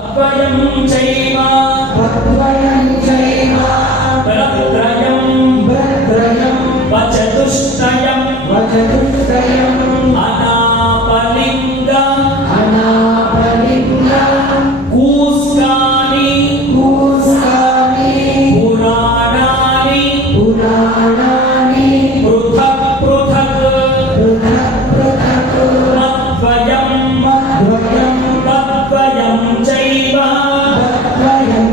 అద్వయం చైవ భద్రయం వచతుష్టయం అనాపలింగ కూస్కాని పురాణాని పృథక్ పృథక్ మద్వయం చైవ భద్రయం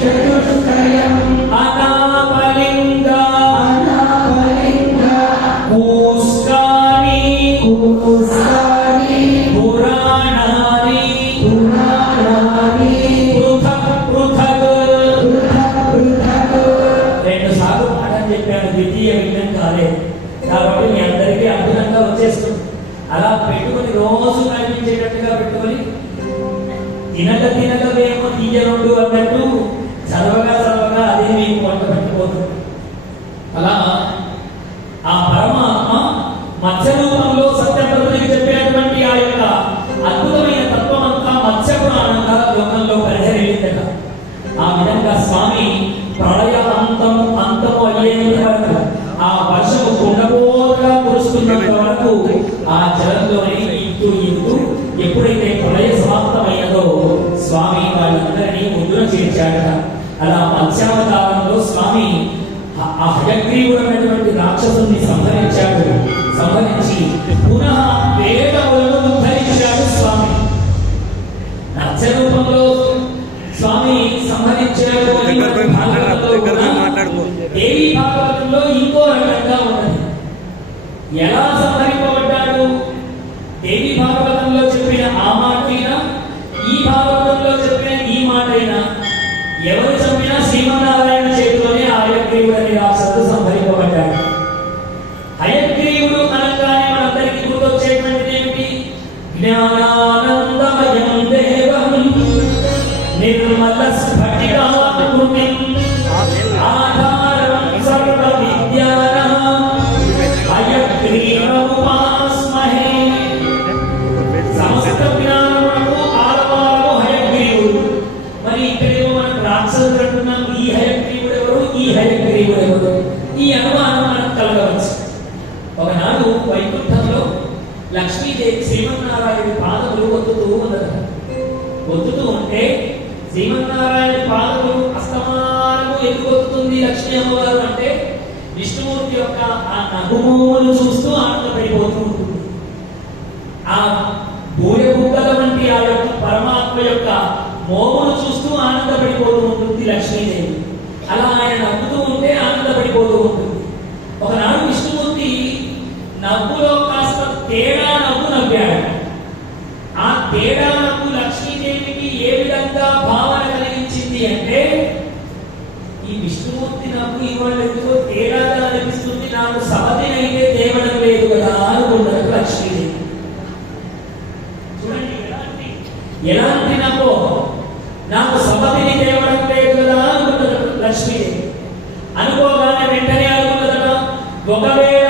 చతుష్టయం అనాపలింగ కూస్కాని పురాణాని పృథక్ పృథక్. రెండు సార్లు పాఠం చెప్పాను, ద్వితీయ విఘ్నం కాలేదు కాబట్టి మీ అందరికీ అద్భుతంగా వచ్చేస్తుంది. అలా పెట్టుకొని రోజు కనిపించేటట్టుగా పెట్టుకొని తినక వేమో తీయనుండు అన్నట్టు చదవగా అదే మీకు వంట పెట్టిపోతుంది. అలా ఆ పరమాత్మ మత్స్య రూపంలో సత్యప్రభునికి చెప్పినటువంటి ఆ యొక్క అద్భుతమైన తత్వం అంతా మత్స్య పురాణంగా లోకంలో పరిహరించట. ఆ విధంగా స్వామి ప్రళయ అంతము అయ్యేంత వరకు ఆ వర్షము కుండపోతగా కురుస్తున్నంత వరకు ఆ జలంలోనే ఇంటూ ఎప్పుడైతే ప్రళయ సమాప్తమైనదో స్వామి వాళ్ళందరినీ ముద్దున చేర్చాడట. అలా మత్స్యావతారంలో స్వామి ఆ హయగ్రీవుడు అనేటువంటి రాక్షసుని సంహరించి పునః వేదములను ఉద్ధరించాడు స్వామి. మత్స్య రూపంలో స్వామి సంహరించాడు. దేవి భాగవతంలో ఇంకో రకంగా ఉన్నది. ఎలా సంహరింపబడ్డాడు? దేవి భాగవతంలో చెప్పిన ఆ మాటైనా ఈ భాగవతంలో చెప్పిన ఈ మాటైనా ఎవరు చెప్పినా శ్రీమన్నారాయణ చేతిలోనే హయగ్రీవుడు అనే రాక్షసుడు సంహరింపబడ్డాడు. హయగ్రీవుడు అనగానే మనందరికీ గుర్తొచ్చేటువంటిది ఏమిటి? జ్ఞానానందమయం దేవం నిర్మల స్ఫటికాకృతిం ఆధారం సర్వ విద్యానాం హయగ్రీవముపాస్మహే. సమస్త జ్ఞానమునకు ఆలవాలము హయగ్రీవుడు. మరి ఇక్కడేమో మనం రాక్షసుడు అంటున్నాం. ఈ హయగ్రీవుడు ఎవరు? ఈ హయగ్రీవుడు ఎవరు? ఈ అనుమానం మనకు కలగవచ్చు. ఒకనాడు వైకుంఠంలో లక్ష్మీదేవి శ్రీమన్నారాయణుడి పాదములు ఒత్తుతూ ఉంటే శ్రీమన్నారాయణ పాదములు అస్తమానము ఎందుకు ఒత్తుతుంది లక్ష్మీ అమ్మవారు అంటే విష్ణుమూర్తి యొక్క ఆ నగుమోములు చూస్తూ ఆనందపడిపోతూ ఉంటుంది. ఆ భూయగుగ్గల వంటి ఆ యొక్క పరమాత్మ యొక్క మోములు చూస్తూ ఆనందపడిపోతూ ఉంటుంది లక్ష్మీదేవి. అలా ఆయన నవ్వుతూ ఉంటే ఆనందపడిపోతూ ఉంటుంది. ఒకనాడు విష్ణుమూర్తి నవ్వులో కాస్త తేడా నవ్వు నవ్వాడు. ఆ తేడా నవ్వు లక్ష్మీదేవికి ఏ విధంగా భావన కలిగించింది అంటే, ఈ విష్ణుమూర్తి నవ్వు ఇవాళ ఎందుకో తేడాగా అనిపిస్తుంది, నాకు సపతినైతే తేవడం లేదు కదా అనుకున్నారు లక్ష్మీదేవి. చూడండి ఎలాంటి నవ్వు, నాకు సపతిని తేవడం లేదు కదా అనుకున్నారు లక్ష్మీదేవి. అనుకోగానే వెంటనే అనుకున్నదట, ఒకవేళ